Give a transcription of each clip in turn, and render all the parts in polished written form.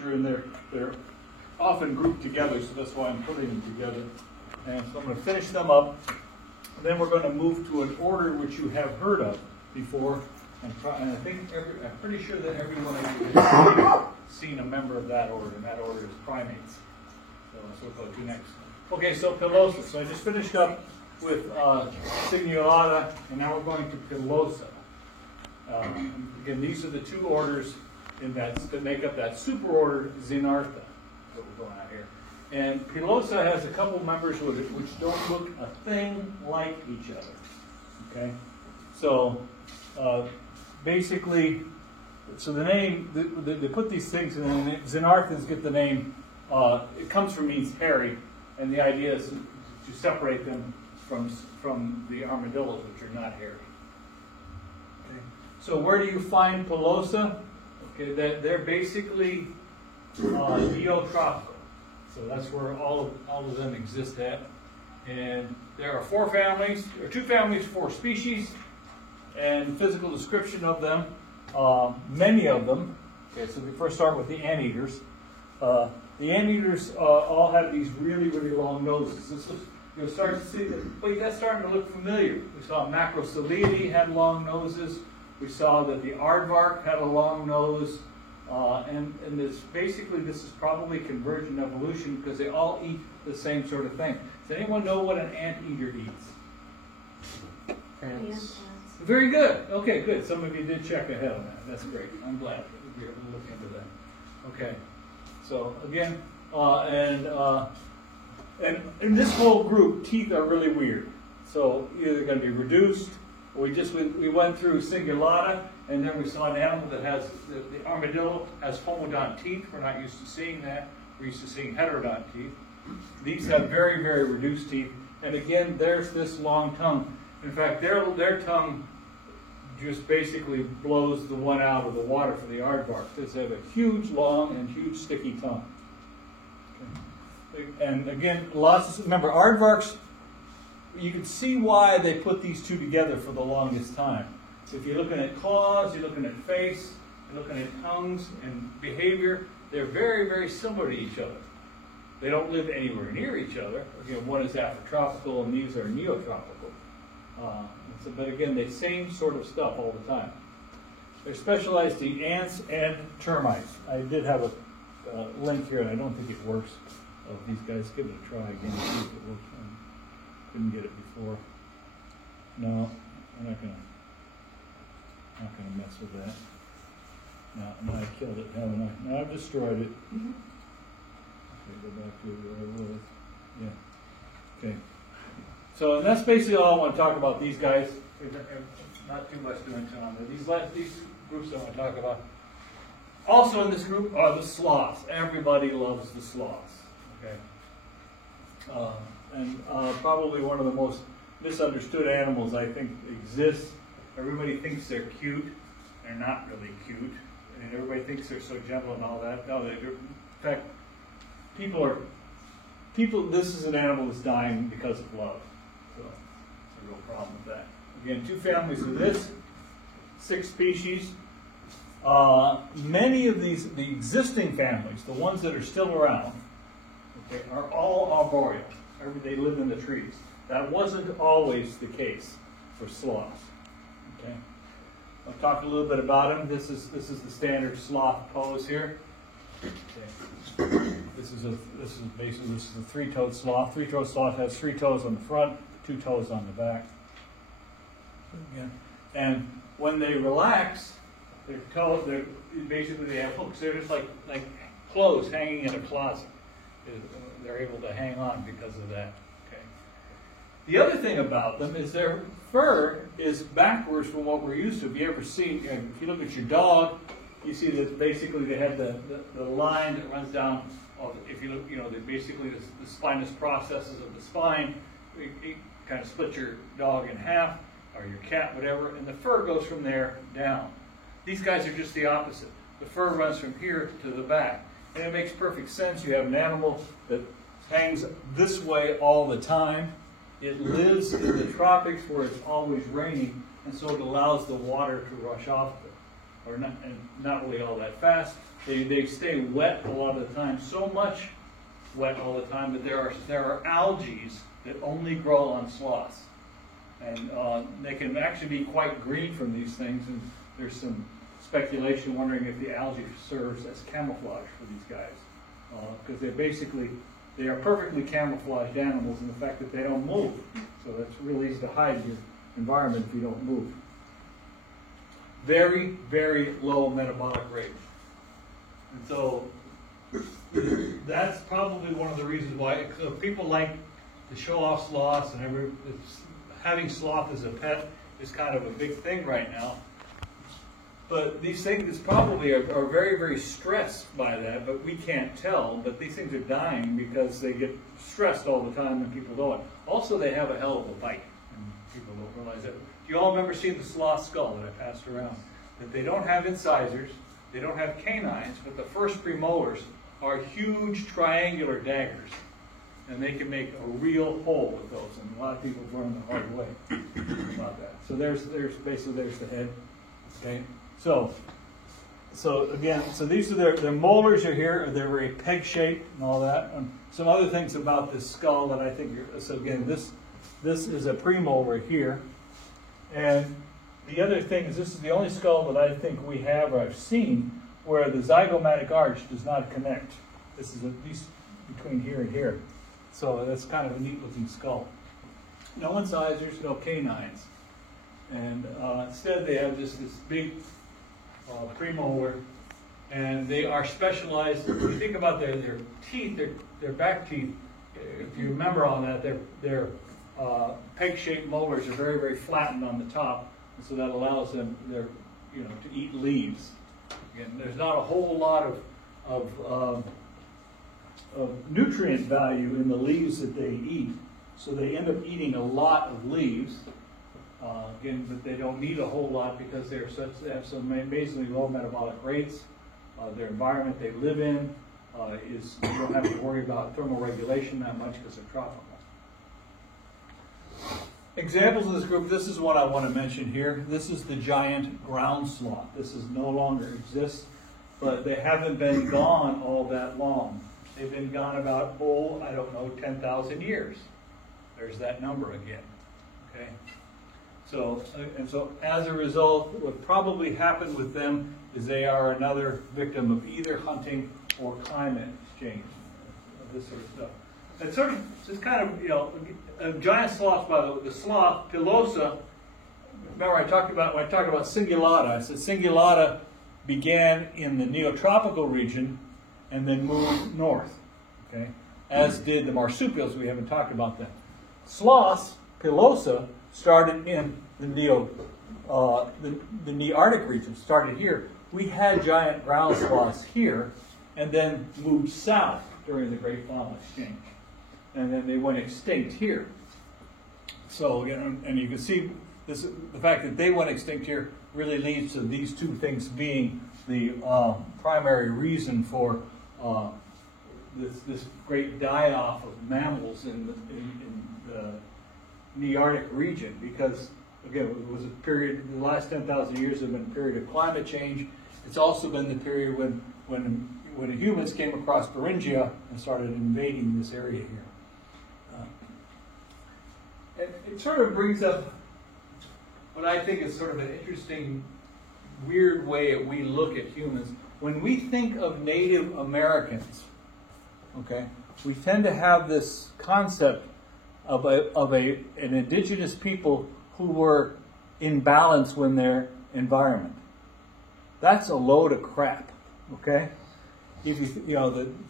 and they're often grouped together, so that's why I'm putting them together. And so I'm going to finish them up. Then we're going to move to an order which you have heard of before, and I think I'm pretty sure that everyone of you has seen a member of that order, and that order is primates. So that's what we'll go to next. Okay, so Pilosa. So I just finished up with Cingulata, and now we're going to Pilosa. Again, these are the two orders that make up that superorder Xenartha that we're going out here. And Pilosa has a couple members with it which don't look a thing like each other. Okay, so basically, so the name they put these things in, and Xenarthans get the name. It comes from means hairy, and the idea is to separate them from the armadillos, which are not hairy. Okay. So where do you find Pilosa? Okay, they're basically neotropical. So that's where all of them exist at. And there are two families, 4 species, and physical description of them. Many of them. Okay, so we first start with the anteaters. The anteaters all have these really, really long noses. You'll start to see that, wait, that's starting to look familiar. We saw Macroceliidae had long noses. We saw that the aardvark had a long nose. And this is probably convergent evolution because they all eat the same sort of thing. Does anyone know what an anteater eats? Ants. Very good. Okay, good. Some of you did check ahead on that. That's great. I'm glad we were able to look into that. Okay. So again, and in this whole group, teeth are really weird. So either going to be reduced. We went through Cingulata, and then we saw an animal that has, the armadillo has homodont teeth. We're not used to seeing that. We're used to seeing heterodont teeth. These have very, very reduced teeth. And again, there's this long tongue. In fact, their tongue just basically blows the one out of the water for the aardvark, because they have a huge, long, and huge sticky tongue. Okay. And again, remember, aardvarks, you can see why they put these two together for the longest time. If you're looking at claws, you're looking at face, you're looking at tongues and behavior, they're very, very similar to each other. They don't live anywhere near each other. Again, one is afrotropical and these are neotropical. But again, the same sort of stuff all the time. They're specialized to ants and termites. I did have a link here, and I don't think it works. These guys, give it a try again, see if it works. Couldn't get it before. No, I'm not gonna mess with that. No, I killed it, haven't I? No, I've destroyed it. Mm-hmm. Okay, go back to where I was. Yeah. Okay. So that's basically all I want to talk about. These guys. Not too much to mention on there. These groups I want to talk about. Also in this group are the sloths. Everybody loves the sloths. Okay. And probably one of the most misunderstood animals I think exists. Everybody thinks they're cute. They're not really cute. And everybody thinks they're so gentle and all that. No, in fact, this is an animal that's dying because of love. So it's a real problem with that. Again, 2 families of this, 6 species. Many of the existing families, the ones that are still around, okay, are all arboreal. They live in the trees. That wasn't always the case for sloths. Okay, I'll talk a little bit about them. This is the standard sloth pose here. Okay. This is a 3-toed sloth. 3-toed sloth has 3 toes on the front, 2 toes on the back. Again. And when they relax, they have hooks. They're just like clothes hanging in a closet. They're able to hang on because of that. Okay. The other thing about them is their fur is backwards from what we're used to. If you ever seen, if you look at your dog, you see that basically they have the line that runs down. If you look, basically the spinous processes of the spine. It kind of split your dog in half, or your cat, whatever, and the fur goes from there down. These guys are just the opposite. The fur runs from here to the back. And it makes perfect sense. You have an animal that hangs this way all the time. It lives in the tropics where it's always raining, and so it allows the water to rush off of it. And not really all that fast, They stay wet a lot of the time, so much wet all the time that there are algae that only grow on sloths. And they can actually be quite green from these things, and there's some speculation wondering if the algae serves as camouflage for these guys. Because they are perfectly camouflaged animals in the fact that they don't move. So that's really easy to hide your environment if you don't move. Very, very low metabolic rate. And so that's probably one of the reasons why people like to show off sloths, and having sloth as a pet is kind of a big thing right now. But these things probably are very, very stressed by that, but we can't tell. But these things are dying because they get stressed all the time and people don't. Also, they have a hell of a bite, and people don't realize that. Do you all remember seeing the sloth skull that I passed around? That they don't have incisors, they don't have canines, but the first premolars are huge triangular daggers. And they can make a real hole with those, and a lot of people have learned the hard way about that. So there's the head. Okay. So again, these are their molars are here. They're very peg-shaped and all that. Some other things about this skull that I think so again, this is a premolar here, and the other thing is this is the only skull that I think we have or I've seen where the zygomatic arch does not connect. This is at least between here and here. So that's kind of a neat-looking skull. No incisors, no canines, and instead they have this big premolar, and they are specialized. If you think about their teeth, their back teeth, if you remember on that, their peg-shaped molars are very, very flattened on the top, and so that allows them to eat leaves. Again, there's not a whole lot of nutrient value in the leaves that they eat, so they end up eating a lot of leaves. Again, but they don't need a whole lot because they have some amazingly low metabolic rates. Their environment they live in you don't have to worry about thermal regulation that much because they're tropical. Examples of this group, this is what I want to mention here. This is the giant ground sloth. This is no longer exists, but they haven't been gone all that long. They've been gone about, 10,000 years. There's that number again. Okay. So as a result, what probably happened with them is they are another victim of either hunting or climate exchange, this sort of stuff. And it's kind of, a giant sloth, by the sloth, Pilosa, remember when I talked about cingulata, I said cingulata began in the neotropical region and then moved north, okay? As did the marsupials, we haven't talked about them. Sloths, Pilosa, started in the Nearctic region, started here. We had giant ground sloths here, and then moved south during the Great Fauna Exchange. And then they went extinct here. So again, and you can see this, the fact that they went extinct here really leads to these two things being the primary reason for this great die-off of mammals in the Nearctic region, because again, it was a period, the last 10,000 years have been a period of climate change. It's also been the period when humans came across Thuringia and started invading this area here. And it sort of brings up what I think is sort of an interesting, weird way that we look at humans. When we think of Native Americans, okay, we tend to have this concept of an indigenous people who were in balance with their environment. That's a load of crap, okay? If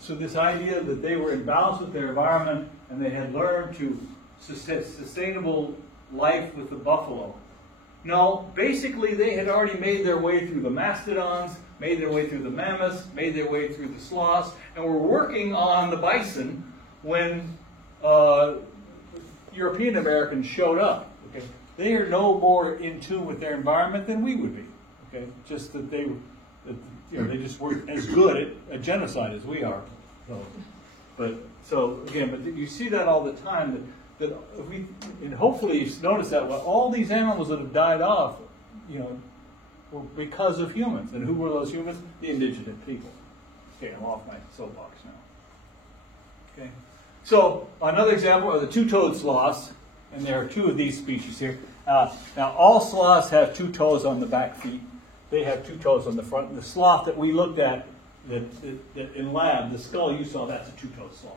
so this idea that they were in balance with their environment and they had learned to sustainable life with the buffalo. No, basically they had already made their way through the mastodons, made their way through the mammoths, made their way through the sloths, and were working on the bison when European Americans showed up. Okay? They are no more in tune with their environment than we would be. Okay? Just that they just weren't as good at genocide as we are. But you see that all the time. That and hopefully you notice that all these animals that have died off, were because of humans. And who were those humans? The indigenous people. Okay, I'm off my soapbox now. Okay. So another example are the two-toed sloths, and there are two of these species here. Now all sloths have two toes on the back feet. They have two toes on the front. The sloth that we looked at that in lab, the skull you saw, that's a two-toed sloth.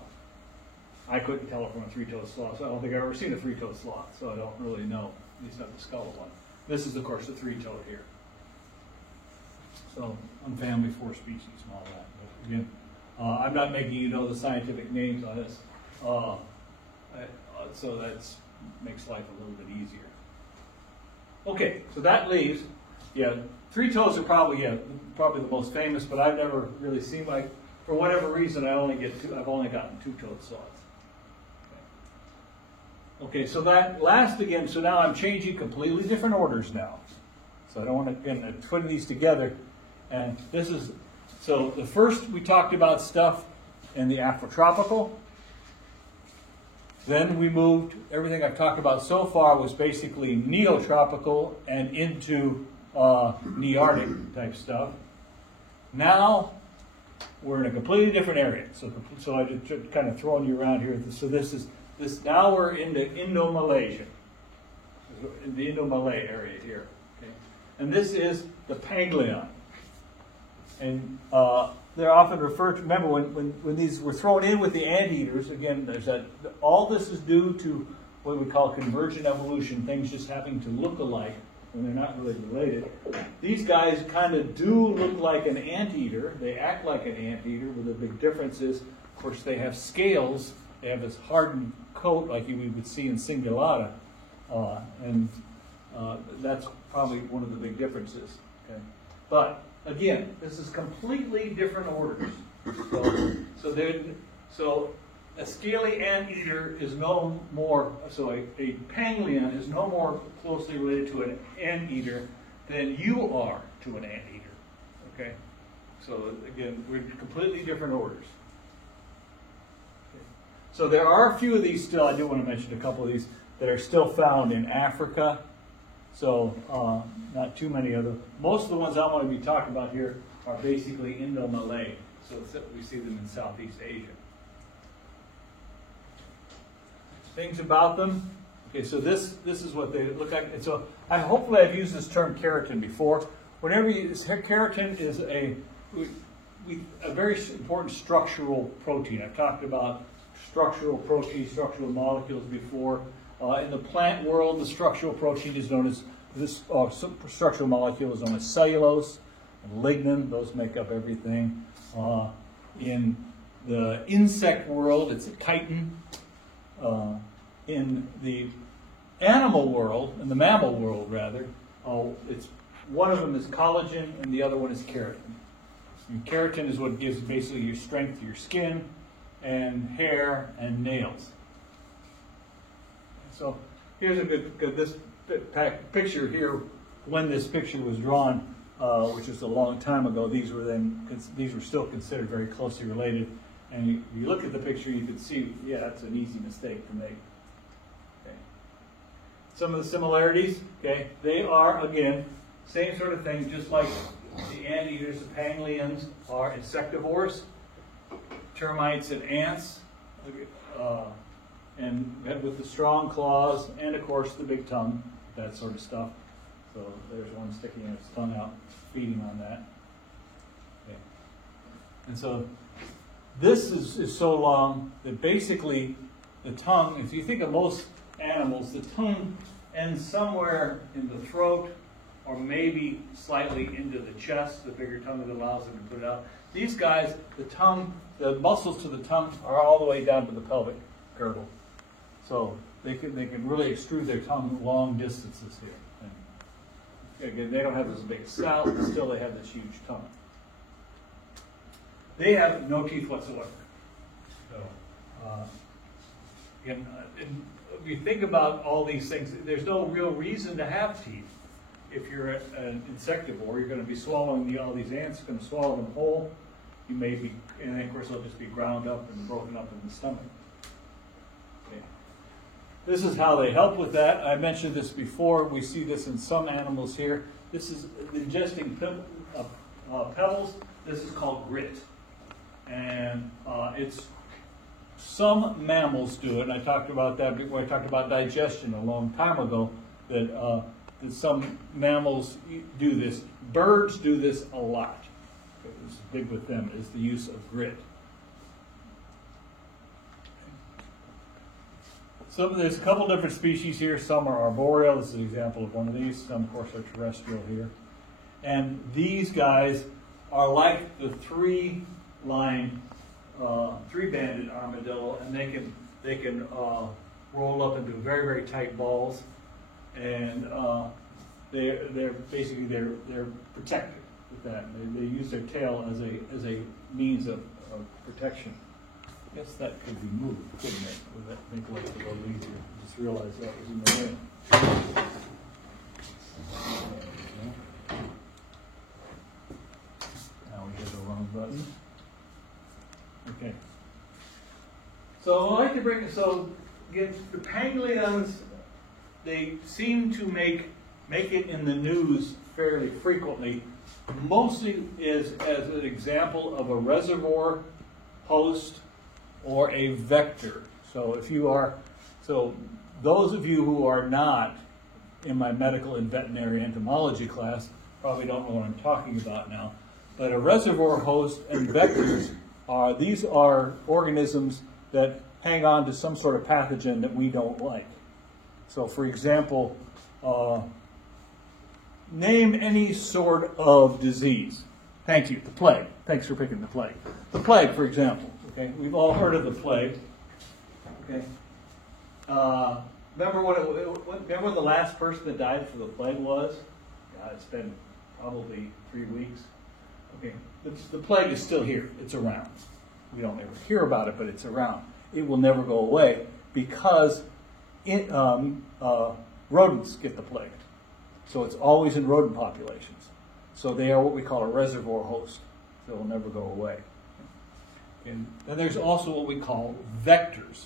I couldn't tell it from a three-toed sloth, so I don't think I've ever seen a three-toed sloth, so I don't really know. At least not the skull one. This is, of course, the three-toed here. So, on family, 4 species and all that. But again, I'm not making you know the scientific names on this, so that makes life a little bit easier. Okay, so that leaves, three toes are probably the most famous, but I've never really seen, for whatever reason, I've only gotten two-toed sloths. Okay, so that last again, so now I'm changing completely different orders now. So I don't want to, again, put these together. And this is, so the first we talked about stuff in the Afrotropical. Then we moved, everything I've talked about so far was basically Neotropical and into Nearctic type stuff. Now we're in a completely different area. So I just kind of throwing you around here. So now we're into Indo-Malaysia, in the Indo-Malay area here. Okay? And this is the Pangolin. And they're often referred to, remember when these were thrown in with the anteaters, again, all this is due to what we call convergent evolution, things just having to look alike when they're not really related. These guys kind of do look like an anteater. They act like an anteater, but the big difference is, of course, they have scales. They have this hardened coat like we would see in Cingulata, and that's probably one of the big differences. Okay? But again, this is completely different orders. So a scaly anteater is no more, so a pangolin is no more closely related to an anteater than you are to an anteater. Okay? So again, we're in completely different orders. So there are a few of these still, I do want to mention a couple of these, that are still found in Africa. So not too many of them. Most of the ones I'm going to be talking about here are basically Indo-Malay. So we see them in Southeast Asia. Things about them. Okay, so this is what they look like. And so hopefully I've used this term keratin before. Whenever keratin is a very important structural protein. I've talked about structural proteins, structural molecules before. In the plant world, the structural protein is known as, structural molecule is known as cellulose and lignin. Those make up everything. In the insect world, it's chitin. In the animal world, in the mammal world rather, it's one of them is collagen and the other one is keratin. And keratin is what gives basically your strength to your skin and hair and nails. So here's a good this picture here. When this picture was drawn, which was a long time ago, these were still considered very closely related. And you look at the picture, you can see, it's an easy mistake to make. Okay. Some of the similarities, okay, they are again same sort of thing, just like the anteaters, the pangolins are insectivores, termites and ants. And with the strong claws, and of course the big tongue, that sort of stuff. So there's one sticking its tongue out, feeding on that. Okay. And so this is so long that basically the tongue, if you think of most animals, the tongue ends somewhere in the throat or maybe slightly into the chest, the bigger tongue that allows them to put it out. These guys, the tongue, the muscles to the tongue are all the way down to the pelvic girdle. So they can really extrude their tongue long distances here. And again, they don't have this big snout, but still they have this huge tongue. They have no teeth whatsoever. So again, if you think about all these things, there's no real reason to have teeth. If you're an insectivore, you're going to be swallowing all these ants, you're going to swallow them whole. You may be, and then of course they'll just be ground up and broken up in the stomach. Okay. This is how they help with that. I mentioned this before. We see this in some animals here. This is ingesting pebbles. This is called grit. some mammals do it, and I talked about that when I talked about digestion a long time ago, that some mammals do this. Birds do this a lot. What's big with them is the use of grit. There's a couple different species here. Some are arboreal. This is an example of one of these. Some, of course, are terrestrial here. And these guys are like the three-banded armadillo, and they can roll up into very, very tight balls, and they're basically protected with that. They use their tail as a means of protection. I guess that could be moved, couldn't it? Would that make life a little easier? Just realized that was in the way. Now we hit the wrong button. Okay. So I like to bring it. So again, the pangolins, they seem to make it in the news fairly frequently. Mostly as an example of a reservoir host or a vector. So those of you who are not in my medical and veterinary entomology class probably don't know what I'm talking about now. But a reservoir host and vectors these are organisms that hang on to some sort of pathogen that we don't like. So for example, name any sort of disease. Thank you, the plague. Thanks for picking the plague. The plague, for example. Okay, we've all heard of the plague. Okay, remember when the last person that died for the plague was? It's been probably 3 weeks. Okay, the plague is still here. It's around. We don't ever hear about it, but it's around. It will never go away because rodents get the plague. So it's always in rodent populations. So they are what we call a reservoir host. So it will never go away. And then there's also what we call vectors.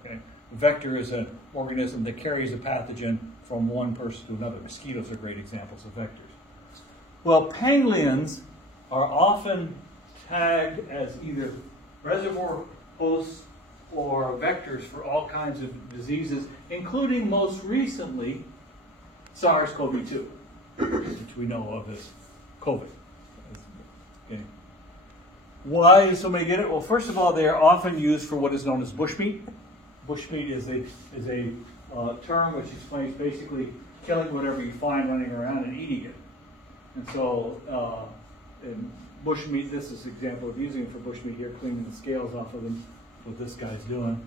Okay, a vector is an organism that carries a pathogen from one person to another. Mosquitoes are great examples of vectors. Well, pangolins are often tagged as either reservoir hosts or vectors for all kinds of diseases, including most recently SARS-CoV-2, which we know of as COVID. Okay. Why does somebody get it? Well, first of all, they are often used for what is known as bushmeat. Bushmeat is a term which explains basically killing whatever you find running around and eating it. And so in bushmeat, this is an example of using it for bushmeat here, cleaning the scales off of them, what this guy's doing.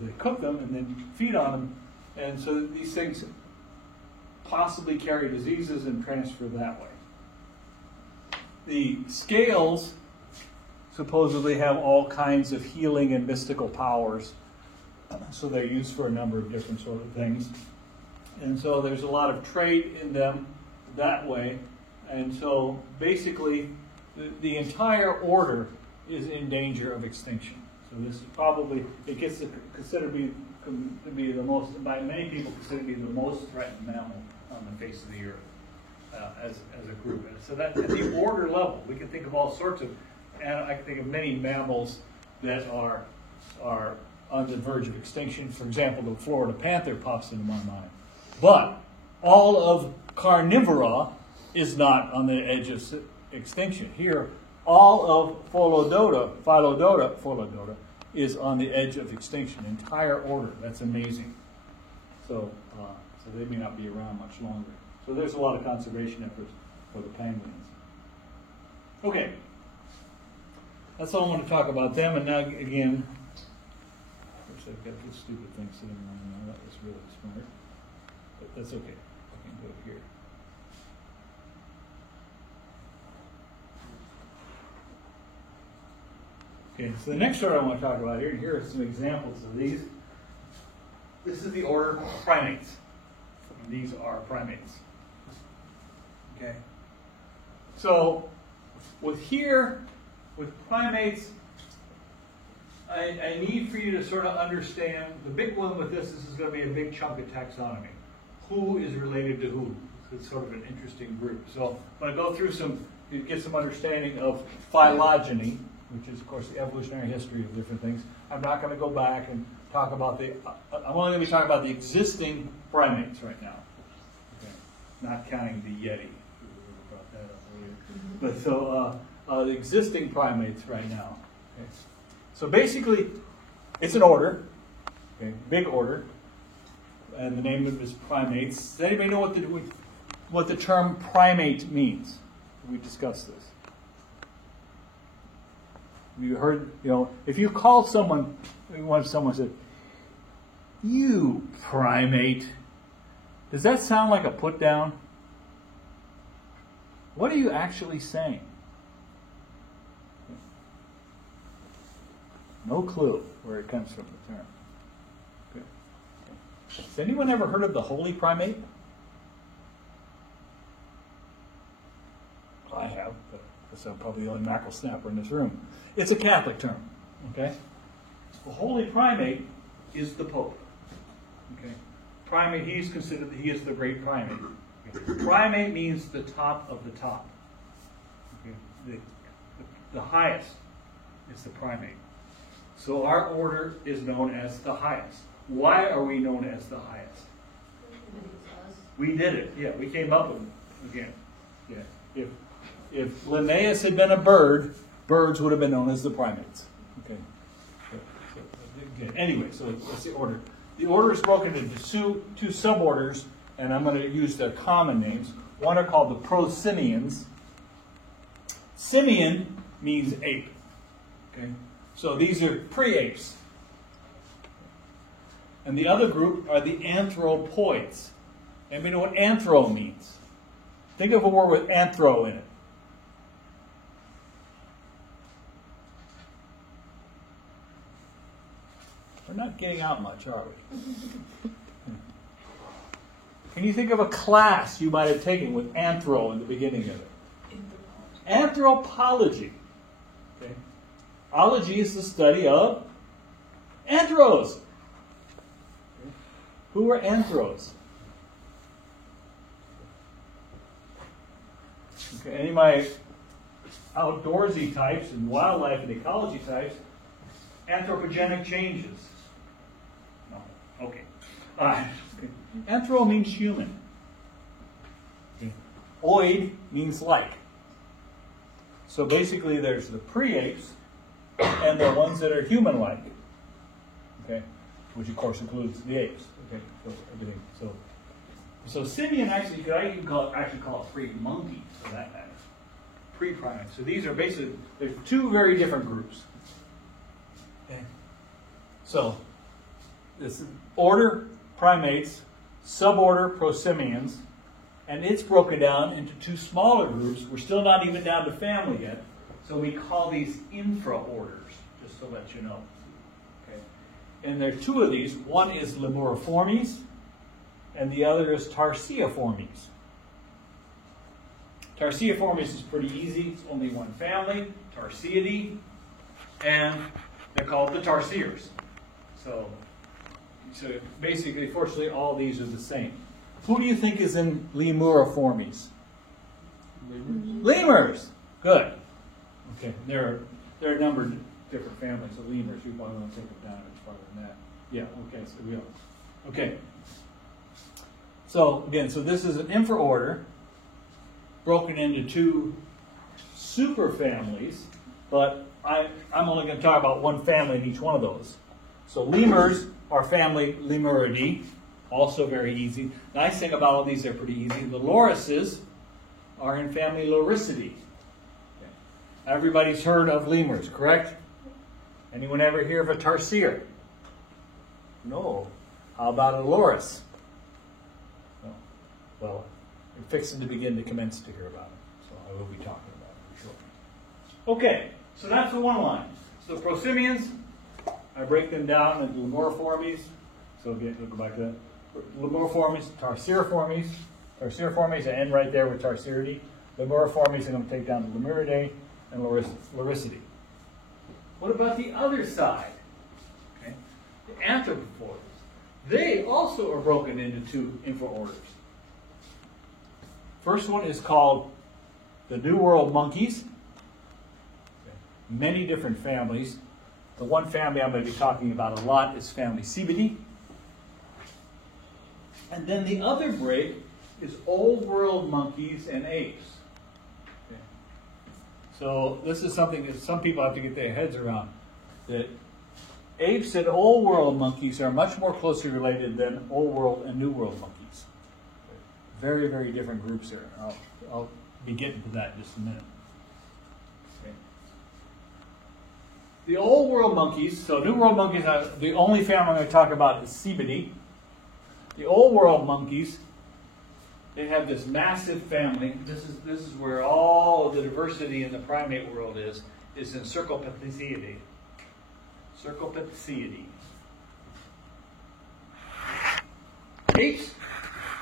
They cook them and then feed on them. And so these things possibly carry diseases and transfer that way. The scales supposedly have all kinds of healing and mystical powers. So they're used for a number of different sort of things. And so there's a lot of trade in them that way. And so basically the entire order is in danger of extinction. So this is probably, it gets considered to be the most, by many people considered to be the most threatened mammal on the face of the earth as a group. And so that at the order level, we can think of all sorts of, and I can think of many mammals that are on the verge of extinction. For example, the Florida panther pops into my mind. But all of carnivora is not on the edge of extinction. Here, all of Phyllodota is on the edge of extinction. Entire order. That's amazing. So they may not be around much longer. So there's a lot of conservation efforts for the pangolins. Okay. That's all I want to talk about them. And now, again, of course, I've got this stupid thing sitting around now. That was really smart. But that's okay. I can do it here. Okay, so the next order I want to talk about here, and here are some examples of these. This is the order primates. And these are primates. Okay. So with primates, I need for you to sort of understand, the big one with this is going to be a big chunk of taxonomy. Who is related to who? It's sort of an interesting group. So I'm going to go through you get some understanding of phylogeny. which is, of course, the evolutionary history of different things. I'm not going to go back and talk about the, I'm only going to be talking about the existing primates right now. Okay. Not counting the Yeti. We brought that up earlier. But so, the existing primates right now. Okay. So basically, it's an order, okay, big order, and the name of it is primates. Does anybody know what the term primate means? We discussed this. You heard, if you called someone, someone said, "You primate," does that sound like a put down? What are you actually saying? No clue where it comes from, the term. Okay. Has anyone ever heard of the holy primate? I have, but I'm probably the only mackerel snapper in this room. It's a Catholic term, okay? The holy primate is the Pope, okay? Primate, he is the great primate. Okay? Primate means the top of the top. Okay? The highest is the primate. So our order is known as the highest. Why are we known as the highest? We did it. Yeah, we came up with it again. Yeah. If Linnaeus had been a bird, birds would have been known as the primates. Okay. Anyway, so that's the order. The order is broken into two suborders, and I'm going to use their common names. One are called the prosimians. Simian means ape. Okay. So these are pre-apes. And the other group are the anthropoids. Anybody know what anthro means? Think of a word with anthro in it. We're not getting out much, are we? Can you think of a class you might have taken with anthro in the beginning of it? Anthropology. Okay. Ology is the study of anthros. Okay. Who are anthros? Okay. Any of my outdoorsy types and wildlife and ecology types, anthropogenic changes. No. Okay. Okay. Anthro means human. Okay. Oid means like. So basically there's the pre-apes and the ones that are human-like. Okay? Which of course includes the apes. Okay? So everything. So simian actually, you could even call it pre-monkey for that matter. Pre-primates. So these are basically, there's two very different groups. Okay? So this order primates, suborder prosimians, and it's broken down into two smaller groups. We're still not even down to family yet, so we call these infraorders, just to let you know. Okay. And there are two of these. One is Lemuriformes, and the other is Tarsiiformes. Tarsiiformes is pretty easy. It's only one family, Tarsiidae, and they're called the tarsiers. So basically, fortunately, all these are the same. Who do you think is in Lemuriformes? Lemurs. Good. Okay. There are a number of different families of lemurs. We probably want to take them down much farther than that. Yeah. Okay. So we are. Okay. So again, so this is an infraorder broken into two superfamilies, but I'm only going to talk about one family in each one of those. So lemurs are family Lemuridae. Also very easy. Nice thing about all these, they're pretty easy. The lorises are in family Lorisidae. Okay. Everybody's heard of lemurs, correct? Anyone ever hear of a tarsier? No. How about a loris? No. Well, we're fixing to begin to commence to hear about it. So I will be talking about it for sure. Okay, so that's the one line. So the prosimians, I break them down into Lemuriformes. So again, we'll go back to that. Lemuriformes, Tarsiiformes. Tarsiiformes, I end right there with Tarsiidae. Lemuriformes, I'm going to take down the Lemuridae and Lorisidae. What about the other side? Okay. The anthropoids. They also are broken into two infraorders. First one is called the New World monkeys. Okay. many different families. The one family I'm going to be talking about a lot is family Cebidae. And then the other break is old world monkeys and apes. Okay. So this is something that some people have to get their heads around. That apes and old world monkeys are much more closely related than old world and new world monkeys. Very, very different groups here. I'll be getting to that in just a minute. Okay. The old world monkeys, so new world monkeys, the only family I'm going to talk about is Cebidae. The old world monkeys, they have this massive family. This is where all of the diversity in the primate world is in Cercopithecidae. Cercopithecidae. Apes,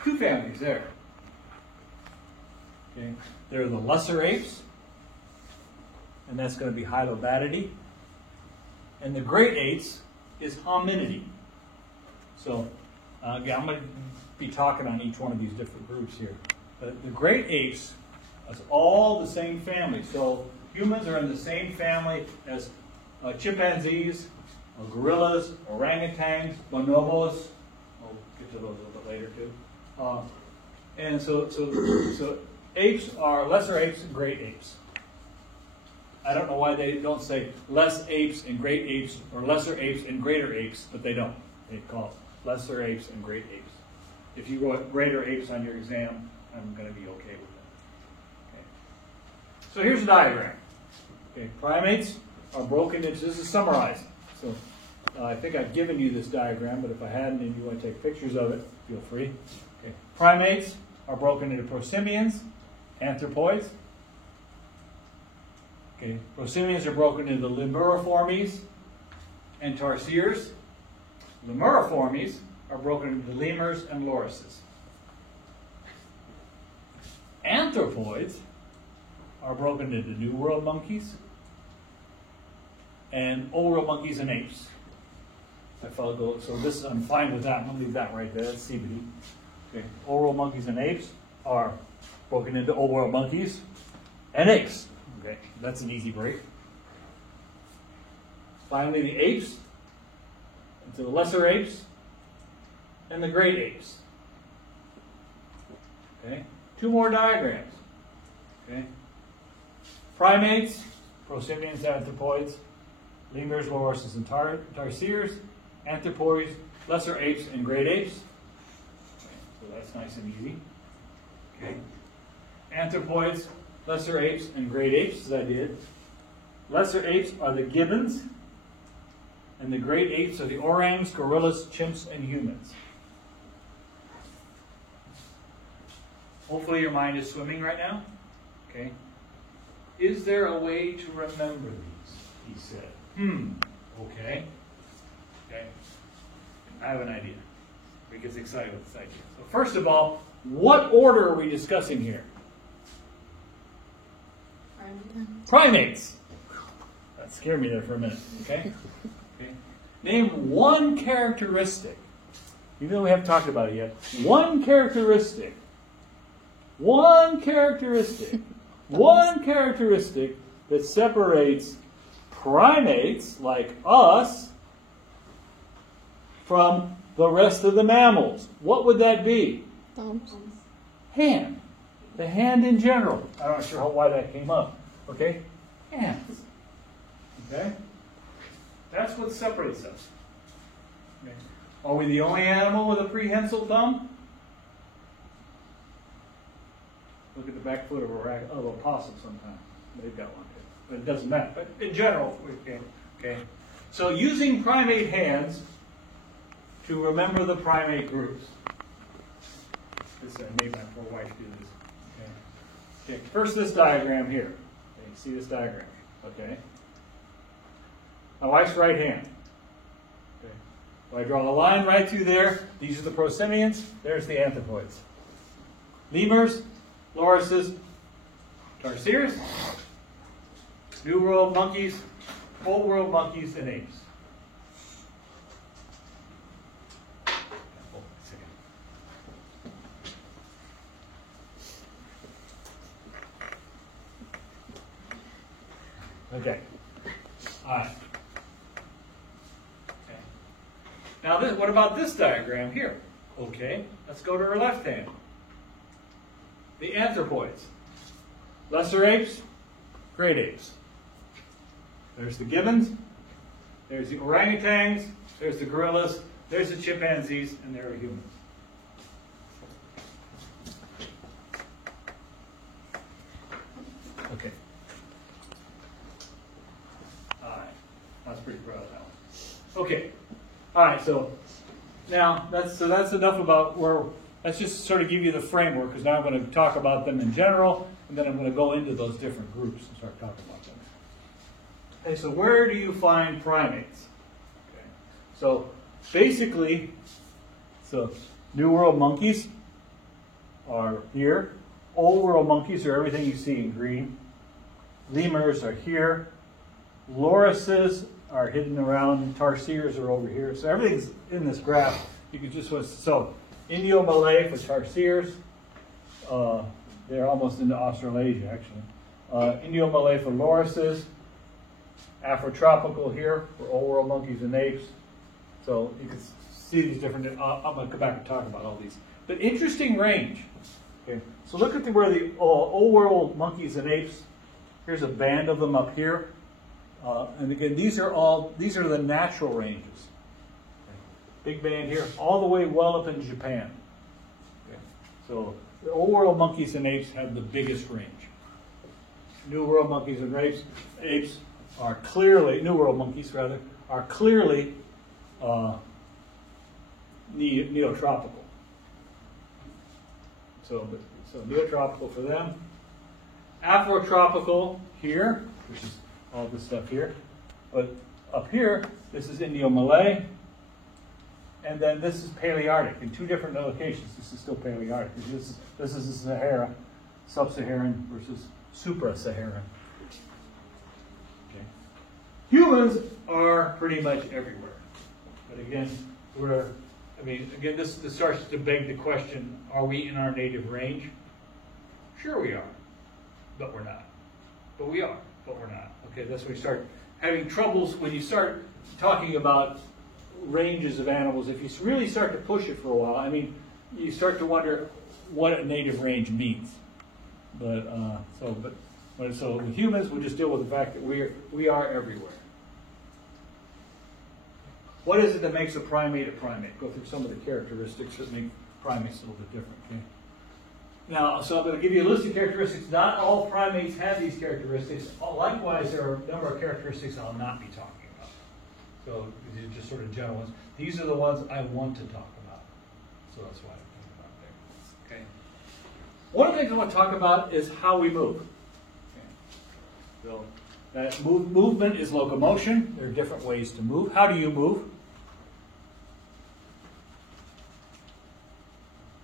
two families there. Okay. There are the lesser apes, and that's going to be Hylobatidae. And the great apes is Hominidae. So, again, I'm going to be talking on each one of these different groups here. But the great apes is all the same family. So humans are in the same family as chimpanzees, gorillas, orangutans, bonobos. I'll get to those a little bit later too. And so apes are lesser apes and great apes. I don't know why they don't say less apes and great apes, or lesser apes and greater apes, but they don't. They call it lesser apes and great apes. If you wrote greater apes on your exam, I'm going to be okay with that. Okay. So here's a diagram. Okay. Primates are broken into, this is summarized. So I think I've given you this diagram, but if I hadn't and you want to take pictures of it, feel free. Okay. Primates are broken into prosimians, anthropoids. Okay. Prosimians are broken into lemuriformes and tarsiers. Lemuriformes are broken into lemurs and lorises. Anthropoids are broken into New World monkeys and Old World monkeys and apes. So this, I'm fine with that. I'm going to leave that right there. That's Cebidae. Okay. Old World monkeys and apes are broken into Old World monkeys and apes. Okay, that's an easy break. Finally, the apes into the lesser apes and the great apes. Okay, two more diagrams. Okay, primates, prosimians, anthropoids, lemurs, lorises, and tarsiers, anthropoids, lesser apes, and great apes. Okay, so that's nice and easy. Okay, anthropoids, lesser apes, and great apes, as I did. Lesser apes are the gibbons, and the great apes are the orangs, gorillas, chimps, and humans. Hopefully your mind is swimming right now. Okay. Is there a way to remember these? He said. Okay. Okay. I have an idea. We get excited with this idea. So first of all, what order are we discussing here? Primates. That scared me there for a minute. Okay. Okay. Name one characteristic. Even though we haven't talked about it yet. One characteristic. One characteristic that separates primates like us from the rest of the mammals. What would that be? Thumbs. Hand. The hand in general. I'm not sure why that came up. Okay? Hands. Okay? That's what separates us. Okay. Are we the only animal with a prehensile thumb? Look at the back foot of a possum sometimes. They've got one too. But it doesn't matter. But in general, okay. So using primate hands to remember the primate groups. I made my poor wife do this. Okay. First, this diagram here. Okay. See this diagram? Okay. My wife's right hand. Okay. So I draw a line right through there. These are the prosimians. There's the anthropoids. Lemurs, lorises, tarsiers, New World monkeys, Old World monkeys, and apes. Okay. Now, what about this diagram here? Okay, let's go to our left hand. The anthropoids. Lesser apes, great apes. There's the gibbons, there's the orangutans, there's the gorillas, there's the chimpanzees, and there are humans. Okay. All right. I was pretty proud of that one. Okay. All right. So now that's enough about where. Let's just sort of give you the framework, because now I'm going to talk about them in general, and then I'm going to go into those different groups and start talking about them. Okay. So where do you find primates? Okay. So basically, New World monkeys are here. Old World monkeys are everything you see in green. Lemurs are here. Lorises are hidden around. Tarsiers are over here. So everything's in this graph. You can just Indio-Malay for tarsiers. They're almost into Australasia, actually. Indio-Malay for lorises. Afrotropical here for Old World monkeys and apes. So you can see these different. I'm going to come back and talk about all these. But interesting range. Okay, so look at where the Old World monkeys and apes. Here's a band of them up here, and again, these are the natural ranges. Okay. Big band here, all the way well up in Japan. Okay. So the Old World monkeys and apes have the biggest range. New World monkeys and apes are clearly neotropical. So neotropical for them. Afrotropical here, which is all this stuff here. But up here, this is Indio-Malay. And then this is Palearctic in two different locations. This is still Palearctic. This is the Sahara, sub-Saharan versus supra-Saharan. Okay. Humans are pretty much everywhere. But again, this starts to beg the question, are we in our native range? Sure we are, but we're not. But we are, but we're not. Okay, that's when we start having troubles, when you start talking about ranges of animals. If you really start to push it for a while, you start to wonder what a native range means. So with humans, we'll just deal with the fact that we are everywhere. What is it that makes a primate a primate? Go through some of the characteristics that make primates a little bit different. Okay? Now, so I'm going to give you a list of characteristics. Not all primates have these characteristics. Likewise, there are a number of characteristics I'll not be talking about. So these are just sort of general ones. These are the ones I want to talk about. So that's why I'm talking about there. Okay. One of the things I want to talk about is how we move. Okay. So that movement is locomotion. There are different ways to move. How do you move?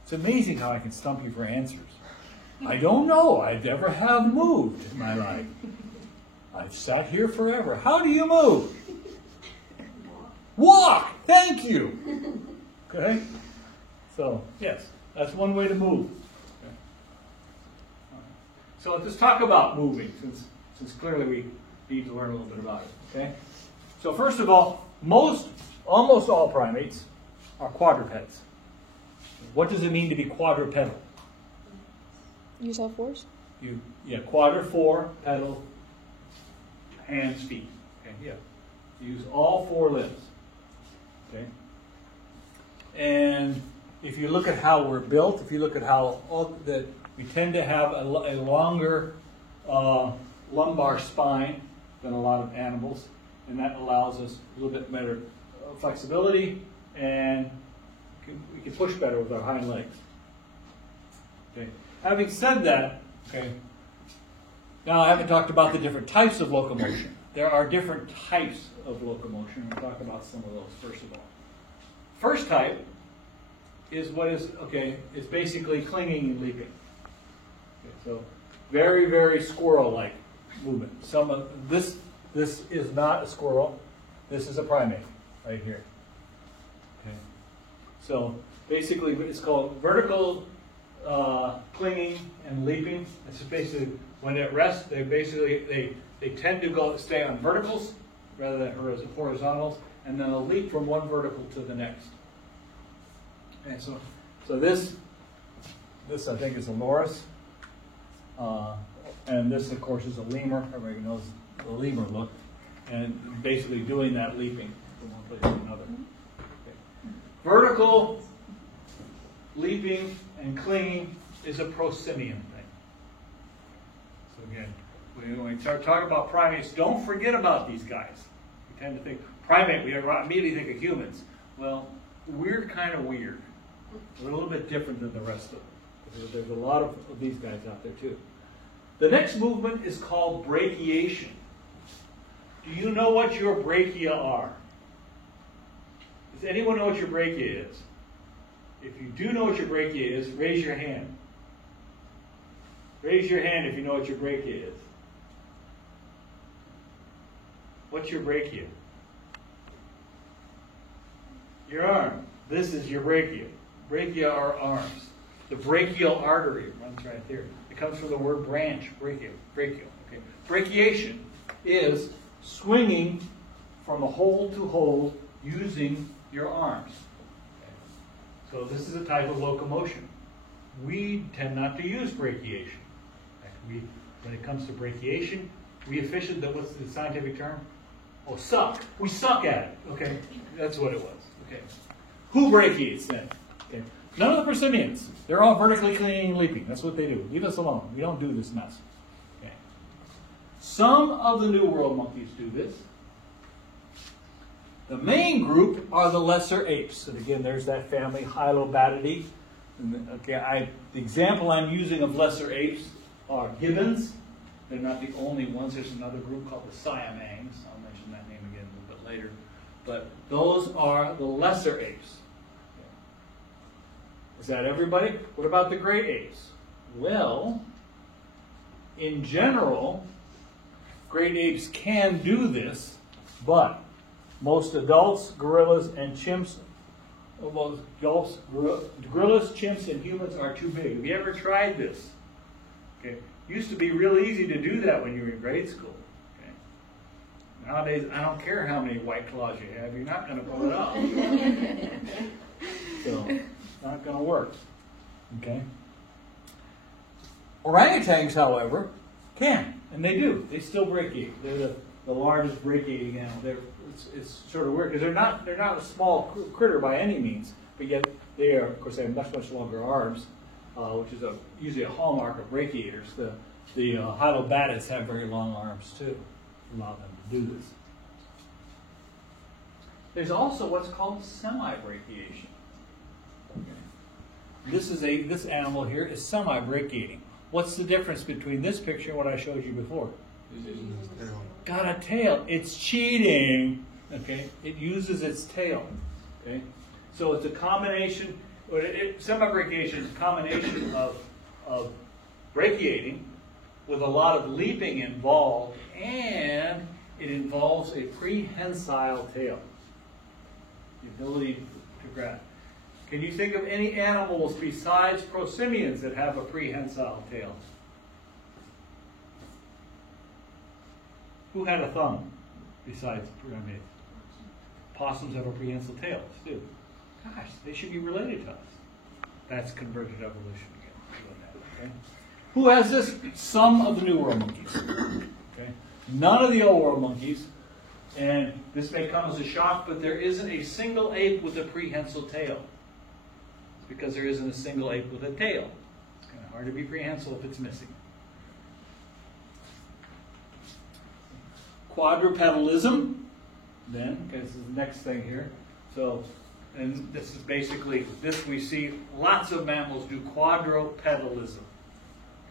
It's amazing how I can stump you for answers. I don't know. I never have moved in my life. I've sat here forever. How do you move? Walk. Thank you. Okay? So, yes, that's one way to move. Okay. So let's talk about moving, since clearly we need to learn a little bit about it. Okay? So first of all, almost all primates are quadrupeds. What does it mean to be quadrupedal? Use all fours? Four pedal, hands, feet. Okay, yeah. Use all four limbs. Okay. And if you look at how we're built, if you look at how we tend to have a longer lumbar spine than a lot of animals, and that allows us a little bit better flexibility, and we can push better with our hind legs. Okay. Having said that, okay, now I haven't talked about the different types of locomotion. There are different types of locomotion. We'll talk about some of those first of all. First type is it's basically clinging and leaping. Okay, so very, very squirrel-like movement. This is not a squirrel. This is a primate right here. Okay. So basically, it's called vertical clinging and leaping. It's just basically when at rest, they tend to stay on verticals rather than horizontals, and then they'll leap from one vertical to the next. And so this I think is a loris, and this of course is a lemur. Everybody knows the lemur look, and basically doing that leaping from one place to another. Okay. Vertical leaping and clinging is a prosimian thing. So again, when we start talking about primates, don't forget about these guys. We tend to think primate, we immediately think of humans. Well, we're kind of weird. We're a little bit different than the rest of them. There's a lot of these guys out there too. The next movement is called brachiation. Do you know what your brachia are? Does anyone know what your brachia is? If you do know what your brachia is, raise your hand. Raise your hand if you know what your brachia is. What's your brachia? Your arm. This is your brachia. Brachia are arms. The brachial artery runs right there. It comes from the word branch, brachial. Okay. Brachiation is swinging from a hole to hole using your arms. Okay. So this is a type of locomotion. We tend not to use brachiation. When it comes to brachiation, we efficient, what's the scientific term? Oh, suck. We suck at it. Okay, that's what it was. Okay. Who brachiates then? Okay. None of the prosimians. They're all vertically clinging and leaping. That's what they do. Leave us alone. We don't do this mess. Okay. Some of the New World monkeys do this. The main group are the lesser apes. And again, there's that family, Hylobatidae. Okay, the example I'm using of lesser apes are gibbons. They're not the only ones. There's another group called the Siamangs. I'll mention that name again a little bit later. But those are the lesser apes. Is that everybody? What about the great apes? Well, in general, great apes can do this, but most adults, gorillas, and chimps, gorillas, chimps, and humans are too big. Have you ever tried this? Okay. Used to be real easy to do that when you were in grade school. Okay. Nowadays, I don't care how many white claws you have, you're not going to pull it off. So, it's not going to work. Okay. Orangutans, however, can, and they do. They still brachiate. They're the largest brachiating animal. It's sort of weird because they're not a small critter by any means, but yet they are, of course, they have much longer arms. Which is usually a hallmark of brachiators. The Hylobatids have very long arms too, allow them to do this. There's also what's called semi-brachiation. Okay. This animal here is semi-brachiating. What's the difference between this picture and what I showed you before? Got a tail. It's cheating. Okay, it uses its tail. Okay, so it's a combination. Semi-brachiation is a combination of brachiating with a lot of leaping involved, and it involves a prehensile tail. The ability to grab. Can you think of any animals besides prosimians that have a prehensile tail? Who had a thumb besides primates? Possums have a prehensile tail, too. Gosh, they should be related to us. That's convergent evolution again. Okay? Who has this? Some of the New World monkeys. Okay? None of the Old World monkeys. And this may come as a shock, but there isn't a single ape with a prehensile tail. It's because there isn't a single ape with a tail. It's kind of hard to be prehensile if it's missing. Quadrupedalism, then, okay, this is the next thing here. So, and this is basically, this we see lots of mammals do quadrupedalism.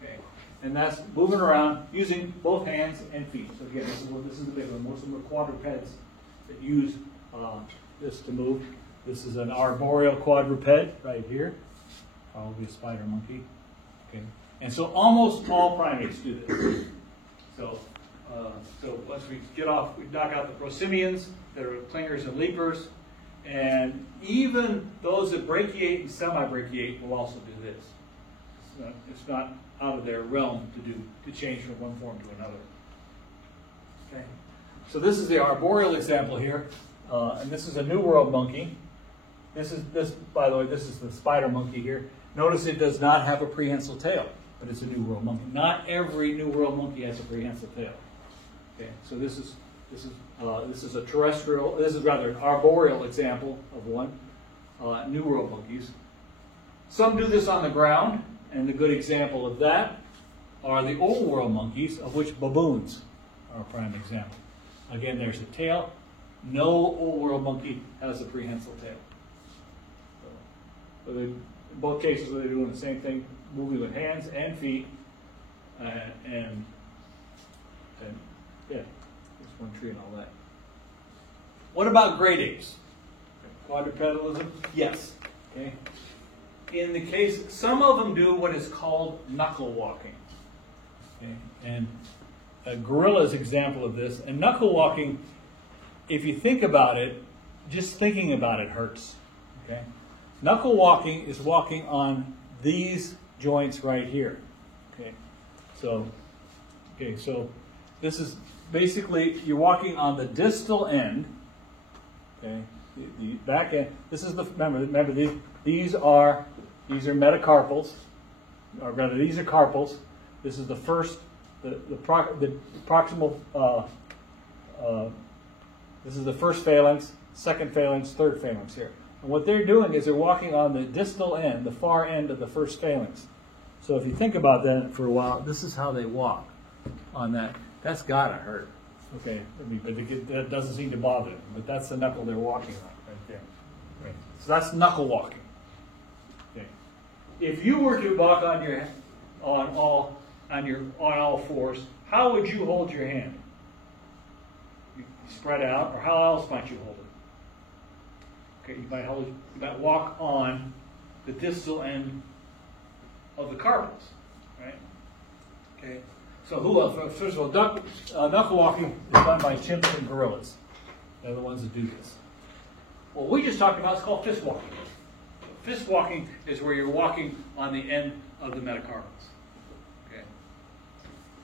Okay, and that's moving around using both hands and feet. So again, this is the big one. Most of them are quadrupeds that use this to move. This is an arboreal quadruped right here, probably a spider monkey. Okay, and so almost all primates do this. So once we get off, we knock out the prosimians that are clingers and leapers. And even those that brachiate and semi-brachiate will also do this. It's not out of their realm to change from one form to another. Okay. So this is the arboreal example here. And this is a New World monkey. By the way, this is the spider monkey here. Notice it does not have a prehensile tail, but it's a New World monkey. Not every New World monkey has a prehensile tail. Okay, so this is a terrestrial. This is rather an arboreal example of one. New World monkeys. Some do this on the ground, and the good example of that are the Old World monkeys, of which baboons are a prime example. Again, there's a tail. No Old World monkey has a prehensile tail. So in both cases, they're doing the same thing, moving with hands and feet, and yeah, there's one tree and all that. What about great apes? Quadrupedalism? Yes. Okay. In the case, some of them do what is called knuckle walking. Okay. And a gorilla is an example of this. And knuckle walking, if you think about it, just thinking about it hurts. Okay. Knuckle walking is walking on these joints right here. Okay. So this is basically you're walking on the distal end. Okay. The back end. This is the remember these are metacarpals, or rather these are carpals. This is the first the proximal. This is the first phalanx, second phalanx, third phalanx here. And what they're doing is they're walking on the distal end, the far end of the first phalanx. So if you think about that for a while, this is how they walk on that. That's gotta hurt. Okay, but that doesn't seem to bother them. But that's the knuckle they're walking on right there. Right. So that's knuckle walking. Okay. If you were to walk on all fours, how would you hold your hand? You spread out, or how else might you hold it? Okay, you might walk on the distal end of the carpals, right? Okay. So who else? First of all, knuckle walking is done by chimps and gorillas. They're the ones that do this. What we just talked about is called fist walking. Fist walking is where you're walking on the end of the metacarpals. Okay.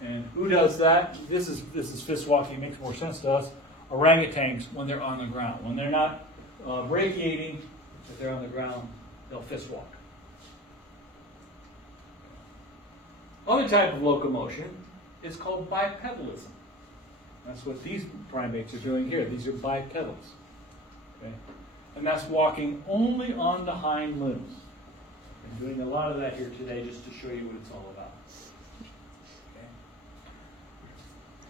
And who does that? This is fist walking. It makes more sense to us. Orangutans when they're on the ground. When they're not brachiating, if they're on the ground, they'll fist walk. Other type of locomotion is called bipedalism. That's what these primates are doing here. These are bipedals. Okay? And that's walking only on the hind limbs. I'm doing a lot of that here today just to show you what it's all about. Okay?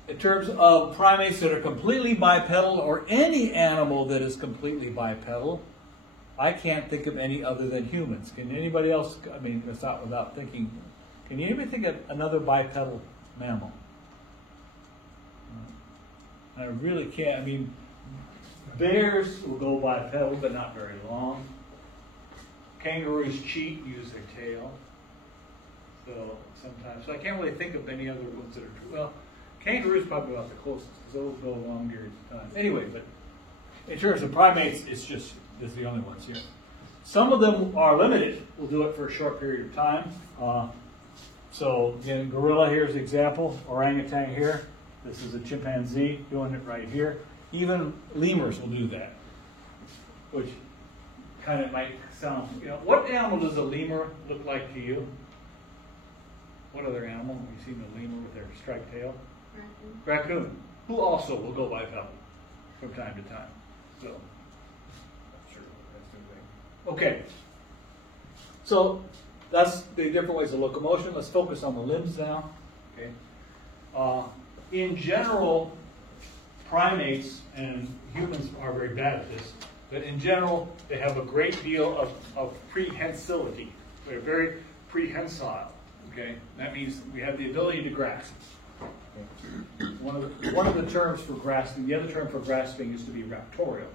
In terms of primates that are completely bipedal, or any animal that is completely bipedal, I can't think of any other than humans. Can anybody else, I mean, it's not without thinking, can you even think of another bipedal mammal? I really can't. I mean, bears will go bipedal, but not very long. Kangaroos cheat, use their tail. So sometimes, so I can't really think of any other ones that are true. Well, kangaroos probably about the closest, because those go long periods of time. Anyway, but in terms of primates, it's the only ones here. Some of them are limited. We'll do it for a short period of time. So again, gorilla here's an example. Orangutan here. This is a chimpanzee doing it right here. Even lemurs will do that, which kind of might sound, what animal does a lemur look like to you? What other animal? Have you seen a lemur with their striped tail? Raccoon. Who also will go bipedal from time to time. So, okay. So that's the different ways of locomotion. Let's focus on the limbs now. Okay. In general, primates and humans are very bad at this, but in general, they have a great deal of prehensility. They're very prehensile. Okay, that means we have the ability to grasp. Okay. One of the terms for grasping, the other term for grasping is to be raptorial.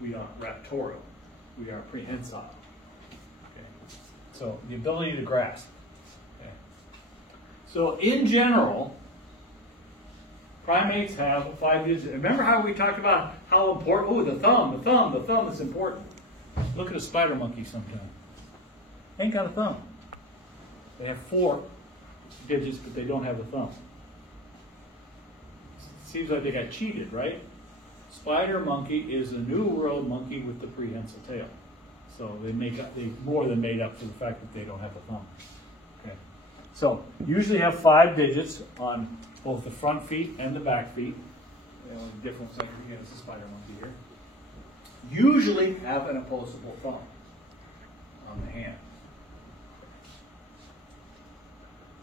We aren't raptorial. We are prehensile. Okay. So the ability to grasp. Okay. So in general, primates have 5 digits. Remember how we talked about how important, the thumb is important. Look at a spider monkey sometime. They ain't got a thumb. They have 4 digits, but they don't have a thumb. Seems like they got cheated, right? Spider monkey is a New World monkey with the prehensile tail. So they more than made up for the fact that they don't have a thumb. Okay. So usually have 5 digits on both the front feet and the back feet. The only difference, like again, it's a spider monkey here. Usually have an opposable thumb on the hand.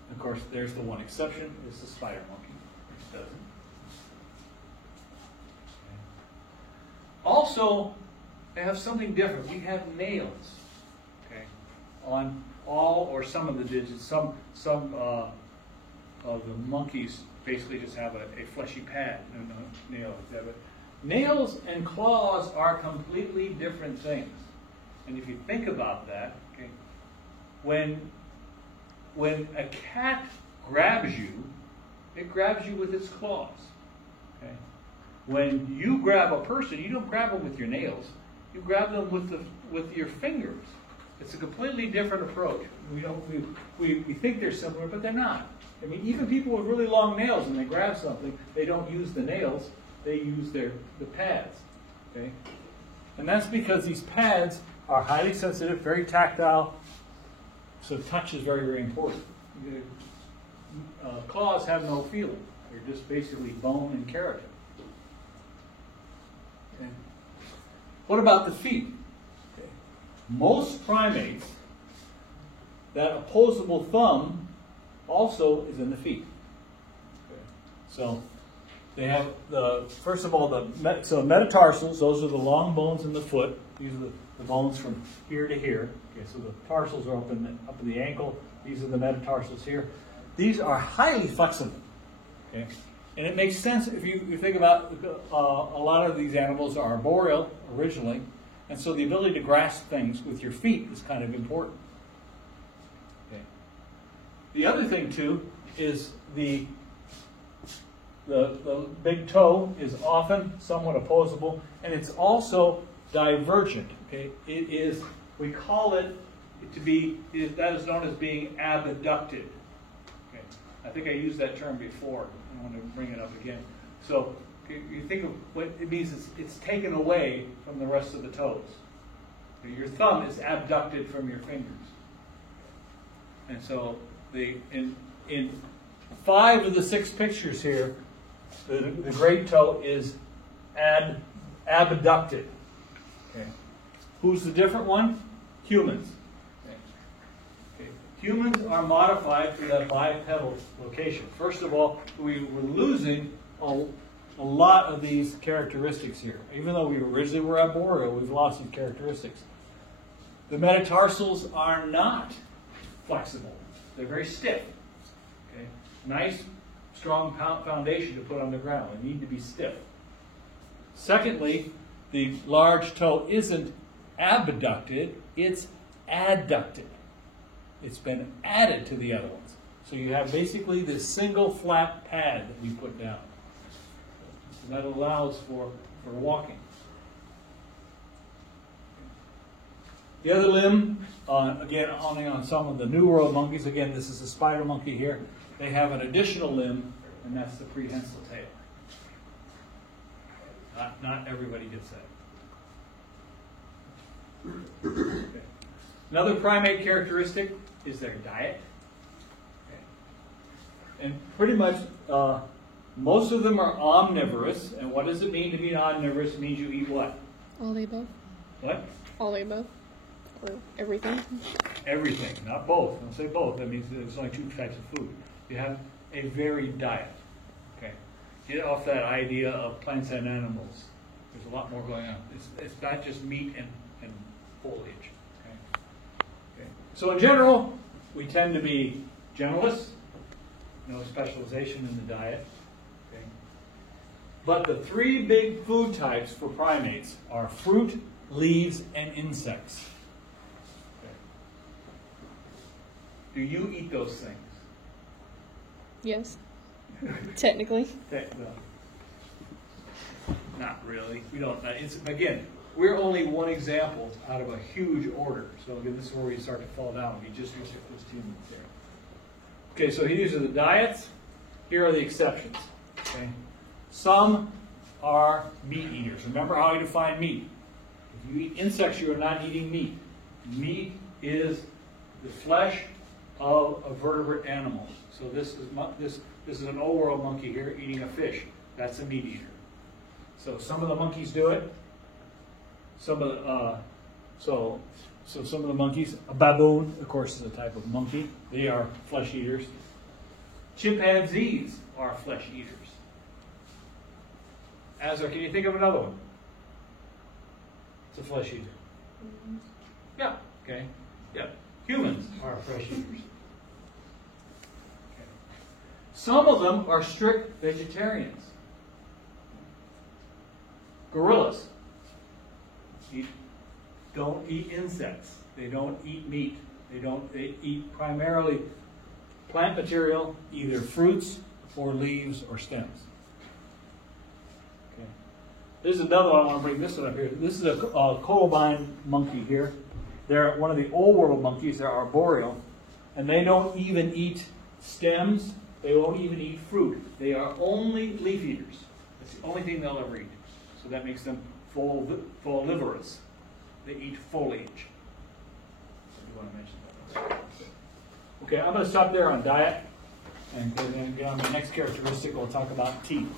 Of course, there's the one exception, is the spider monkey, which doesn't. Okay. Also, they have something different. We have nails, okay, on all or some of the digits. Some of the monkeys basically just have a fleshy pad, no nail like that. But nails and claws are completely different things. And if you think about that, okay, when a cat grabs you, it grabs you with its claws. Okay? When you grab a person, you don't grab them with your nails. You grab them with your fingers. It's a completely different approach. We think they're similar, but they're not. I mean, even people with really long nails, when they grab something, they don't use the nails. They use the pads. Okay? And that's because these pads are highly sensitive, very tactile. So touch is very, very important. Claws have no feeling. They're just basically bone and keratin. Okay. What about the feet? Okay. Most primates, that opposable thumb also is in the feet. Okay. So they have first of all, metatarsals, those are the long bones in the foot. These are the bones from here to here. Okay, so the tarsals are up in the ankle. These are the metatarsals here. These are highly flexible. Okay, and it makes sense if you think about a lot of these animals are arboreal originally, and so the ability to grasp things with your feet is kind of important. Okay. The other thing too is the big toe is often somewhat opposable, and it's also divergent. Okay, it is. We call it to be. That is known as being abducted. Okay, I think I used that term before. I want to bring it up again. So you think of what it means. It's taken away from the rest of the toes. Okay, your thumb is abducted from your fingers, and so in 5 of the 6 pictures here, the great toe is abducted. Okay. Who's the different one? Humans. Okay. Humans are modified for that bipedal location. First of all, we were losing a lot of these characteristics here. Even though we originally were arboreal, we've lost some characteristics. The metatarsals are not flexible. They're very stiff. Okay. Nice, strong foundation to put on the ground. They need to be stiff. Secondly, the large toe isn't abducted, it's adducted. It's been added to the other ones. So you have basically this single flat pad that we put down. So that allows for walking. The other limb, again, only on some of the New World monkeys, again, this is a spider monkey here, they have an additional limb, and that's the prehensile tail. Not everybody gets that. Okay. Another primate characteristic is their diet. Okay. And pretty much most of them are omnivorous. And what does it mean to be omnivorous? It means you eat what? All the above. What? All the above. Or everything. Everything, not both. Don't say both. That means there's only 2 types of food. You have a varied diet. Okay. Get off that idea of plants and animals. There's a lot more going on. It's not just meat and foliage. Okay? Okay. So in general, we tend to be generalists, no specialization in the diet. Okay? But the 3 big food types for primates are fruit, leaves, and insects. Okay. Do you eat those things? Yes. Technically. Not really. We don't. Again, we're only one example out of a huge order. So again, this is where we start to fall down. We just used the first 2 minutes there. Okay, so these are the diets. Here are the exceptions. Okay, some are meat eaters. Remember how I define meat. If you eat insects, you are not eating meat. Meat is the flesh of a vertebrate animal. So this is an old world monkey here eating a fish. That's a meat eater. So some of the monkeys do it. Some of the some of the monkeys, a baboon, of course, is a type of monkey. They are flesh eaters. Chimpanzees are flesh eaters. Can you think of another one? It's a flesh eater. Yeah. Okay. Yeah. Humans are flesh eaters. Okay. Some of them are strict vegetarians. Gorillas don't eat insects. They don't eat meat. They eat primarily plant material, either fruits or leaves or stems. Okay. There's another one. I want to bring this one up here. This is a colobine monkey here. They're one of the old world monkeys. They're arboreal, and they don't even eat stems. They won't even eat fruit. They are only leaf eaters. That's the only thing they'll ever eat. So that makes them folivorous. They eat foliage. So I want to mention that. Okay, I'm going to stop there on diet, and then get on the next characteristic. We'll talk about teeth.